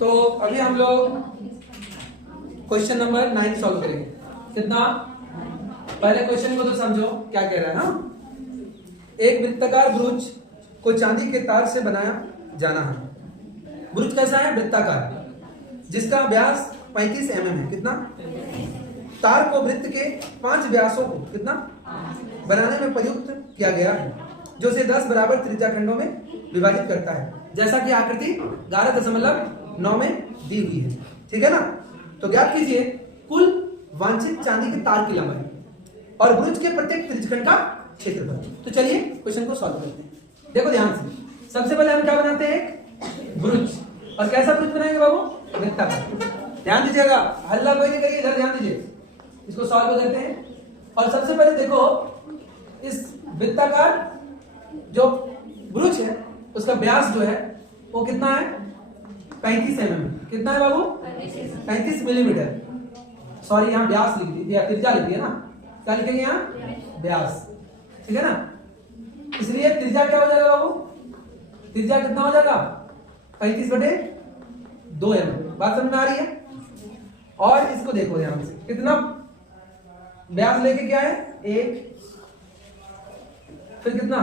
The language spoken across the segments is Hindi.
तो अभी हम लोग क्वेश्चन नंबर 9 सॉल्व करेंगे। कितना? पहले क्वेश्चन को तो समझो क्या कह रहा है ना। एक वृत्ताकार ब्रुज को चांदी के तार से बनाया जाना है। ब्रुज कैसा है? वृत्ताकार, जिसका व्यास 35 mm है। कितना? तार को वृत्त के 5 व्यासों को कितना बनाने में प्रयुक्त किया गया है, जो इसे 10 बराबर त्रिज्या खंडों में विभाजित करता है, जैसा कि आकृति 11.9 में दी हुई है। ठीक है ना। तो ज्ञात कीजिए कुल वांछित चांदी के तार की लंबाई और ब्रुज के प्रत्येक त्रिज्यखंड का क्षेत्रफल। तो चलिए क्वेश्चन को सॉल्व करते हैं। देखो ध्यान से, सबसे पहले हम क्या बनाते हैं? एक ब्रुज। और कैसा ब्रुज बनाएंगे बाबू? वृत्ताकार। ध्यान दीजिएगा, हल्ला कोई नहीं करिए, इधर ध्यान दीजिए। इसको सॉल्व करते हैं। और सबसे पहले देखो, इस वृत्ताकार जो ब्रुज है उसका व्यास जो है वो कितना है? 35 mm। कितना है बाबू? 35 मिलीमीटर। सॉरी, यहाँ व्यास लिख दिया, त्रिज्या लिख दिया ना। क्या लिखेंगे यहाँ? व्यास। ठीक है ना। इसलिए त्रिज्या क्या हो जाएगा बाबू? त्रिज्या कितना हो जाएगा? 35/2 mm। बात समझ में आ रही है? और इसको देखो ध्यान से, कितना व्यास लेके क्या है? 1, फिर कितना?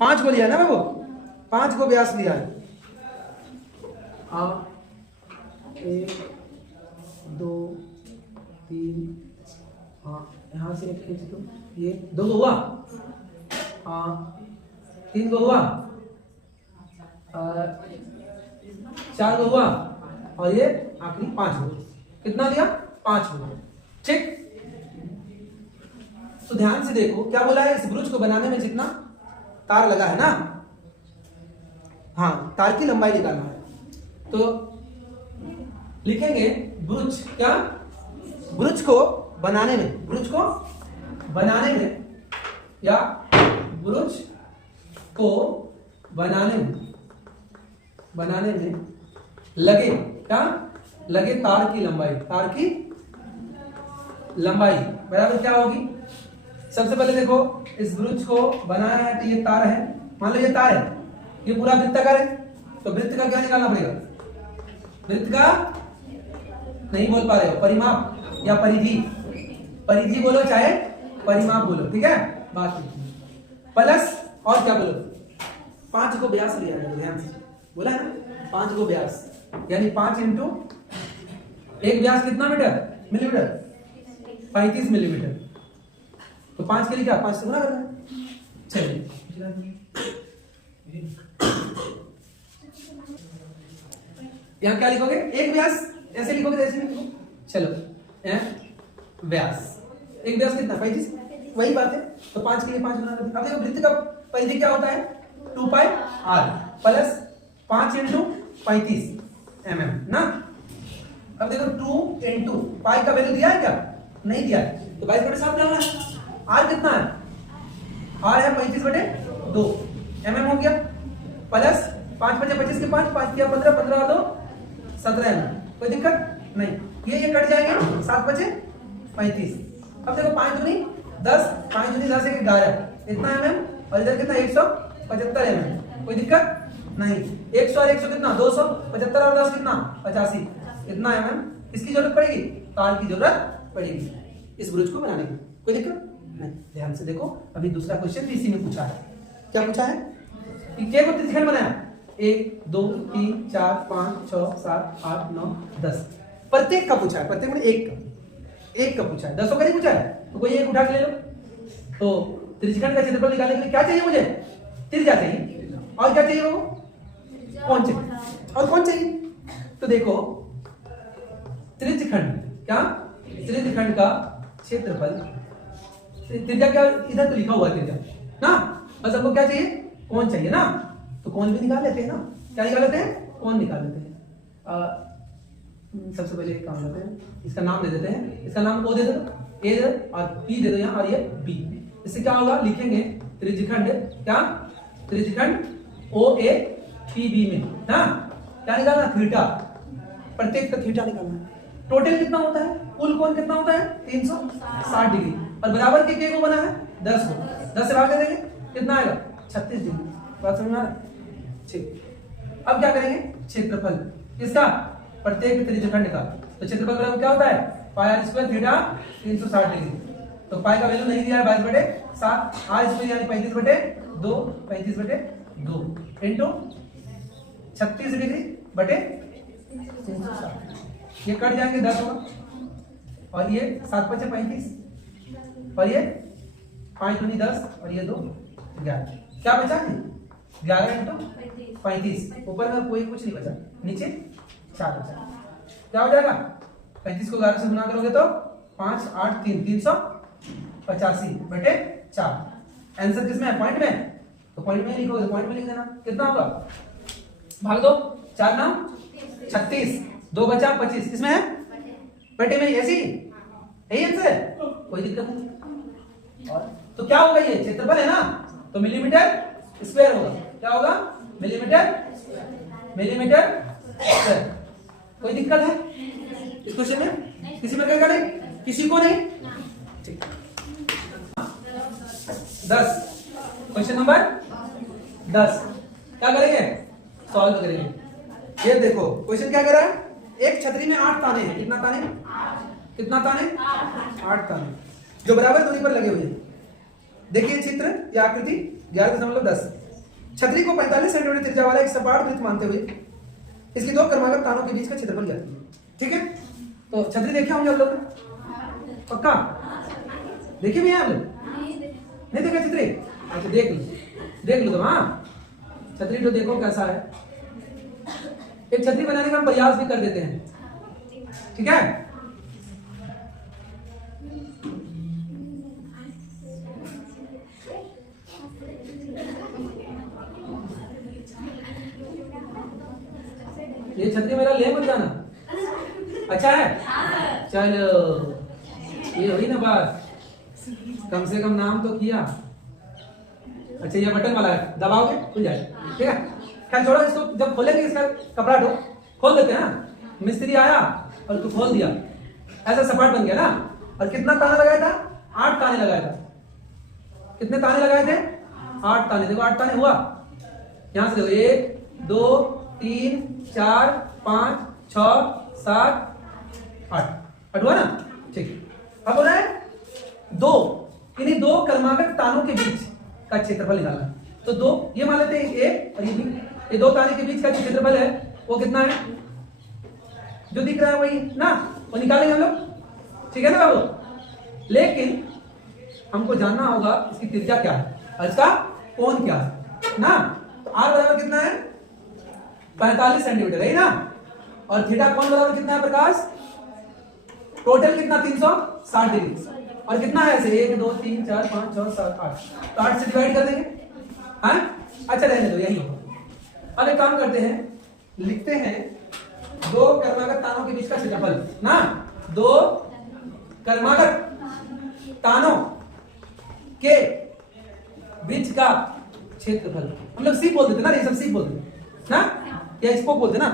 5 को लिया ना बाबू, 5 को व्यास लिया है। 1, 2, 3, हाँ यहां से एक खींच दो, ये 2 हुआ, हाँ 3 को हुआ, 4 को हुआ, और ये आखिरी 5 हुआ। कितना दिया? 5 हुआ। ठीक। तो ध्यान से देखो क्या बोला है, इस ब्रुज को बनाने में जितना तार लगा है ना, हाँ तार की लंबाई निकालना है। तो लिखेंगे ब्रुज क्या? ब्रुज को बनाने में, ब्रुज को बनाने में या ब्रुज को बनाने में लगे क्या? लगे तार की लंबाई। तार की लंबाई बराबर क्या होगी? सबसे पहले देखो, इस ब्रुज को बनाया है तो ये तार है, मान लो ये तार है, ये पूरा वृत्ताकार है, तो वृत्त का क्या निकालना पड़ेगा? वृत्त का नहीं बोल पा रहे हो, परिमाप या परिधि। परिधि बोलो चाहे परिमाप बोलो, ठीक है। बात प्लस और क्या बोलो? 5 को व्यास लिया है, ध्यान से बोला है ना, 5 को व्यास, यानी 5 इंटू एक व्यास कितना मीटर? मिलीमीटर। 35 मिलीमीटर। तो 5 के लिए क्या? 5 से गुना करना है। चलिए यहां क्या लिखोगे? एक व्यास, ऐसे लिखोगे ऐसे लिखो। चलो व्यास, एक व्यास कितना? 35, वही बात है। तो 5 के लिए 5 गुना करते हैं। अब देखो वृत्त का परिधि क्या होता है? 2πr प्लस 5 इंटू 35 mm ना। अब देखो 2 इंटू पाई का वैल्यू दिया है क्या? नहीं दिया है, तो 22/7 डालना है। आर कितना है? आर है 35/2 mm हो गया, प्लस 5 × 25 के 5, 5 किया 15, 15 2 17 mm। कोई दिक्कत नहीं, ये कट जाएंगे, 7 × 35। अब देखो 5 दूनी 10, 5 दूनी 10 1 11, इतना mm, और इधर कितना? 175 mm। कोई दिक्कत नहीं। 100 और 100 कितना? 200, 75 और 10 कितना? 85, इतना mm। इसकी जरूरत पड़ेगी, तार की जरूरत पड़ेगी इस ब्रुज को बनाने की। कोई दिक्कत नहीं। ध्यान से देखो, अभी दूसरा क्वेश्चन भी इसी में पूछा है। क्या पूछा है कि क्या को त्रिज्यखंड बनाया? 1 2 3 4 5 6 7 8 9 10, प्रत्येक का पूछा है। प्रत्येक में एक का पूछा है, 10 का नहीं पूछा है। तो कोई एक उठा के ले लो। तो त्रिज्यखंड का क्षेत्रफल निकालने के लिए क्या चाहिए मुझे? त्रिज्या चाहिए। और क्या चाहिए वो? कौन चाहिए? और कौन चाहिए? तो देखो त्रिज्यखंड क्या? त्रिज्यखंड का क्षेत्रफल, त्रिज्या क्या? इधर तो लिखा हुआ है त्रिज्या ना, बस हमको क्या चाहिए? कौन चाहिए ना। तो कौन भी निकाल लेते हैं ना। क्या निकाल लेते हैं? कौन निकाल लेते हैं। सबसे पहले एक काम करते हैं, इसका नाम दे देते हैं। इसका नाम ओ दे दो, ए दे दो, और पी दे दो यहाँ, और ये बी। इससे क्या होगा? लिखेंगे त्रिज्यखंड क्या? त्रिज्यखंड ओ ए पी बी में ना क्या निकालना? थीटा। प्रत्येक का थीटा निकालना है। टोटल कितना होता है? कुल कोण कितना होता है? 360 डिग्री। और बराबर के को बना है 10 को, 10 से भाग दे देंगे, कितना आएगा? 36 डिग्री। बात समझ में आ रहा है? ठीक। अब क्या करेंगे? क्षेत्रफल किसका? प्रत्येक त्रिज्यखंड का। तो क्षेत्रफल बराबर क्या होता है पाई आर स्क्वायर थीटा 360 डिग्री। तो पाई का वैल्यू नहीं दिया है 22/7, आर स्क्वायर यानी 35/2 35/2 इनटू 36 डिग्री बटे 360। ये कट जाएंगे 10 होगा और ये 7 × 5 = 35 और ये 5 × 10 और ये 2 11। क्या बचा है 11 × 35। ऊपर में कोई कुछ नहीं बचा, नीचे 4 बचा। क्या हो जाएगा 35 को 11 से गुना करोगे तो 5 8 3 385/4। आंसर किसमें है पॉइंट में, तो पॉइंट में लिखोगे तो पॉइंट में लिख देना। कितना होगा भाग दो 4 9 36 2 बचा 25 किसमें है बटे में ऐसी यही आंसर है, कोई दिक्कत नहीं। और तो क्या होगा ये क्षेत्रफल है ना तो मिलीमीटर स्क्वायर होगा। क्या होगा मिलीमीटर स्क्वायर। कोई दिक्कत है इस क्वेश्चन में किसी प्रकार का नहीं, किसी को नहीं। ठीक 10 क्वेश्चन नंबर 10 क्या करेंगे सॉल्व करेंगे। ये देखो क्वेश्चन क्या कर रहा है, एक छतरी में 8 ताने हैं। कितना ताने 8 ताने जो बराबर दूरी पर लगे हुए हैं। देखिए चित्र या आकृति 11.10। छतरी को 45 सेंटीमीटर त्रिज्या वाला एक सपाट वृत्त मानते हुए इसकी दो क्रमागत तानों के बीच का क्षेत्रफल ज्ञात कीजिए। ठीक है तो छतरी देखे होंगे आप लोग पक्का देखिए भी आप लोग नहीं देखा छतरी, अच्छा देख लो तो हाँ छतरी तो देखो कैसा है। एक छतरी बनाने का हम प्रयास भी कर देते हैं। ठीक है ये छतरी मेरा ले मत जाना, अच्छा है चलो ये हुई ना बात, कम से कम नाम तो किया। अच्छा ये बटन वाला है दबाओगे खुल जाए। ठीक है क्या छोड़ो इसको, जब खोलेंगे इसका कपड़ा दो खोल देते हैं ना, मिस्त्री आया और तू खोल दिया ऐसा सपाट बन गया ना। और कितना ताना लगाया था 8 ताने लगाया था। कितने ताने लगाए थे 8 ताने। देखो 8 ताने हुआ, यहां से देखो 1 2 3 4 5 6 7 8 हुआ ना। ठीक अब हो रहा है 2 इन्हीं दो क्रमागत तानों के बीच का क्षेत्रफल निकालना। तो 2 ये मान लेते हैं ए और ये बी, ये दो ताने के बीच का जो क्षेत्रफल है वो कितना है जो दिख रहा है वही ना, वो निकालेंगे हम लोग। ठीक है ना बाबू, लेकिन हमको जानना होगा इसकी त्रिज्या क्या है और इसका कोण क्या है ना। तो आर बराबर कितना है 45 सेंटीमीटर है ना, और थीटा कोण बराबर कितना है प्रकाश टोटल कितना 360 डिग्री। और कितना है ऐसे 1 2 3 4 5 6 7 8, तो 8 से डिवाइड कर देंगे। हाँ अच्छा रहने दो यही होगा। अब एक काम करते हैं लिखते हैं दो क्रमागत तानों के बीच का क्षेत्रफल ना, दो क्रमागत तानों के बीच का क्षेत्रफल। हम लोग सी बोल देते ना, ये सब सी बोल देते ना, या इसको बोलते ना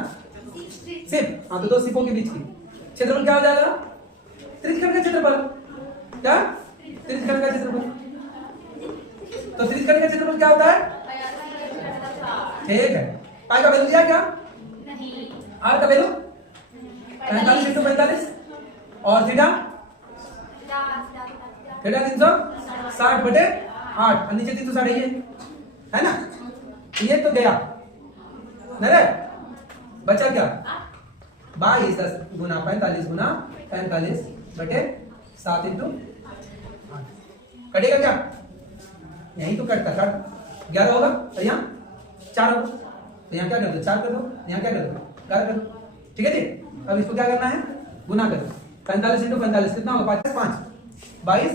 सिर्फ। हाँ तो दो सिपों के बीच की क्षेत्रफल क्या हो जाएगा त्रिज्यखंड का क्षेत्रफल। क्या त्रिज्यखंड का क्षेत्रफल, तो त्रिज्यखंड का क्षेत्रफल क्या होता है ठीक है। पाई का वैल्यू दिया क्या नहीं, आर का वैल्यू 45 × 45 और थीटा 360/8 और नीचे 360 है ना। ये तो गया नहीं बचा क्या 22 10 गुना 45 गुना 45/7 × 8 कटेगा क्या, यही तो कटता 11 होगा और यहाँ 4 होगा, तो यहाँ क्या कर दो 4 कर दो, यहाँ क्या कर दो 4 कर दो। ठीक है जी, अब इसको क्या करना है गुना कर दो। 45 × 45 कितना होगा 5 5 22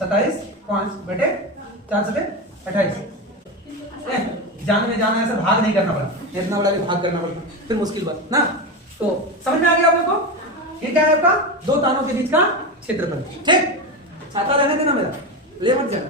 27 5/4 से 28। जान में जाना ऐसा भाग नहीं करना पड़ा, इतना बड़ा भी भाग करना पड़ा फिर मुश्किल बात ना। तो समझ में आ गया आप लोग को ये क्या है आपका दो तानों के बीच का क्षेत्रफल। ठीक छाता रहने देना मेरा, ले मत जाना।